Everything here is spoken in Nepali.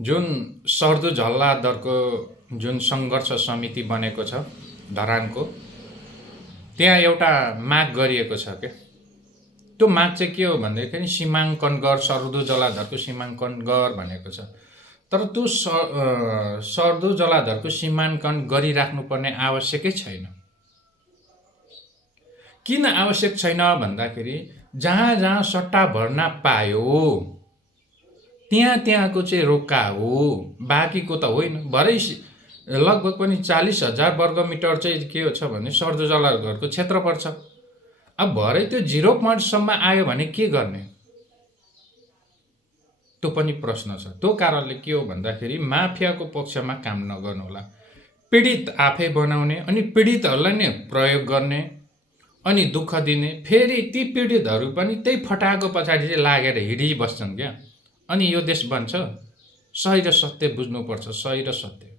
जुन सर्दो झल्लादरको जुन सङ्घर्ष समिति बनेको छ धरानको, त्यहाँ एउटा माग गरिएको छ के। त्यो माग चाहिँ के हो भन्दाखेरि सीमाङ्कन गर, सर्दो जलाधरको सीमाङ्कन गर भनेको छ। तर त्यो सर्दो जलाधरको सीमाङ्कन गरिराख्नुपर्ने आवश्यकै छैन। किन आवश्यक छैन भन्दाखेरि जहाँ जहाँ सट्टा भर्ना पायो त्यहाँको चाहिँ रोक्का हो, बाँकीको त होइन। भरै लगभग पनि 40,000 वर्गमिटर चाहिँ के छ भने सर्दो जलाधरको क्षेत्र पर्छ। अब भरै त्यो 0 पोइन्टसम्म आयो भने के गर्ने, त्यो पनि प्रश्न छ। त्यो कारणले के हो भन्दाखेरि माफियाको पक्षमा काम नगर्नु होला। पीडित आफै बनाउने अनि पीडितहरूलाई नै प्रयोग गर्ने अनि दुःख दिने, फेरि ती पीडितहरू पनि त्यही फटाको पछाडि चाहिँ लागेर हिँडिबस्छन् क्या। अनि यो देश बन्छ। सही र सत्य बुझ्नुपर्छ, सही र सत्य।